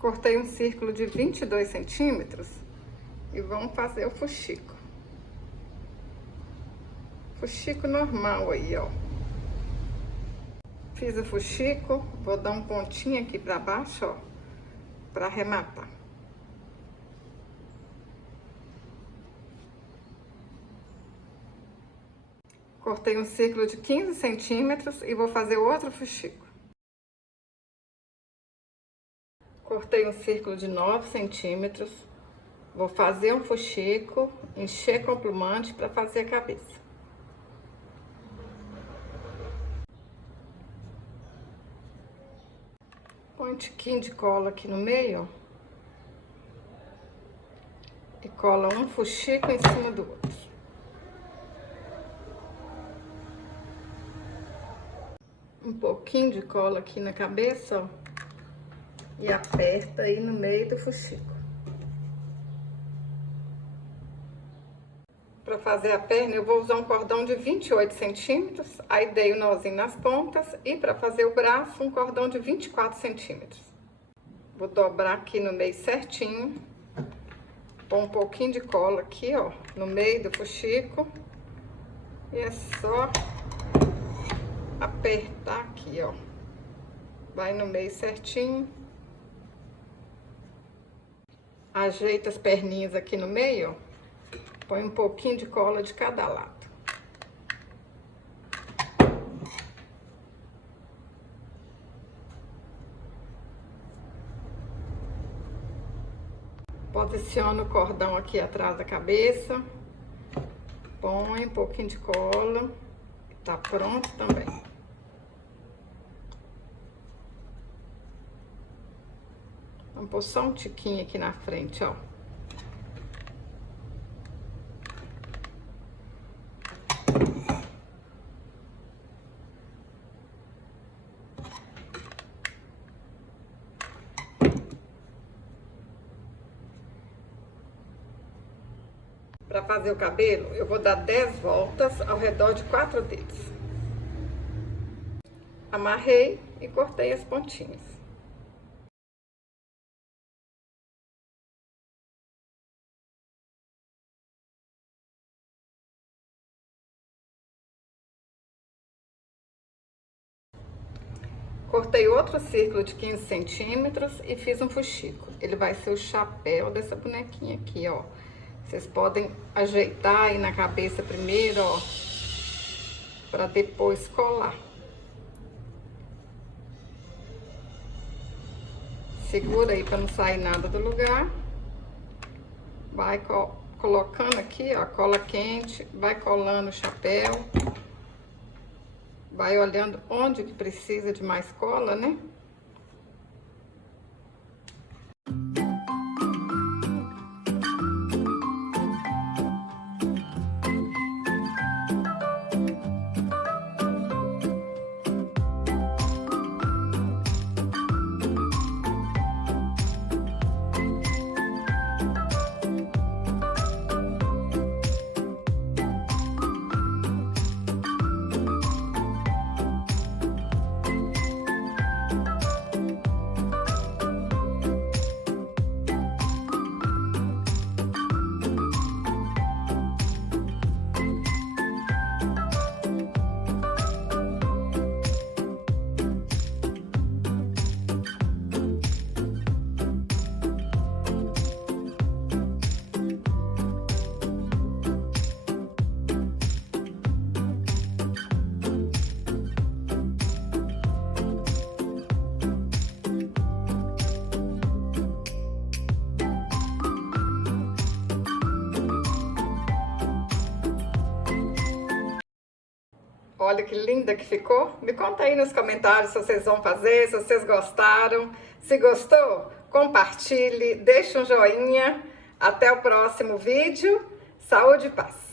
Cortei um círculo de 22 centímetros e vamos fazer o fuxico. Fuxico normal aí, ó. Fiz o fuxico, vou dar um pontinho aqui pra baixo, ó, pra arrematar. Cortei um círculo de 15 centímetros e vou fazer outro fuxico. Cortei um círculo de 9 centímetros, vou fazer um fuxico, encher com plumante para fazer a cabeça. Põe um tiquinho de cola aqui no meio, ó, e cola um fuxico em cima do outro. Um pouquinho de cola aqui na cabeça, ó, e aperta aí no meio do fuxico. Para fazer a perna, eu vou usar um cordão de 28 centímetros, aí dei o nozinho nas pontas, e para fazer o braço, um cordão de 24 centímetros. Vou dobrar aqui no meio certinho, pôr um pouquinho de cola aqui, ó, no meio do fuxico, e é só apertar aqui, ó, vai no meio certinho. Ajeita as perninhas aqui no meio, ó. Põe um pouquinho de cola de cada lado. Posiciona o cordão aqui atrás da cabeça. Põe um pouquinho de cola. Tá pronto também. Vamos pôr só um tiquinho aqui na frente, ó. Para fazer o cabelo, eu vou dar 10 voltas ao redor de 4 dedos. Amarrei e cortei as pontinhas. Cortei outro círculo de 15 centímetros e fiz um fuxico. Ele vai ser o chapéu dessa bonequinha aqui, ó. Vocês podem ajeitar aí na cabeça primeiro, ó, pra depois colar. Segura aí pra não sair nada do lugar. Vai colocando aqui, ó, cola quente, vai colando o chapéu. Vai olhando onde que precisa de mais cola, né? Olha que linda que ficou. Me conta aí nos comentários se vocês vão fazer, se vocês gostaram. Se gostou, compartilhe, deixe um joinha. Até o próximo vídeo. Saúde e paz!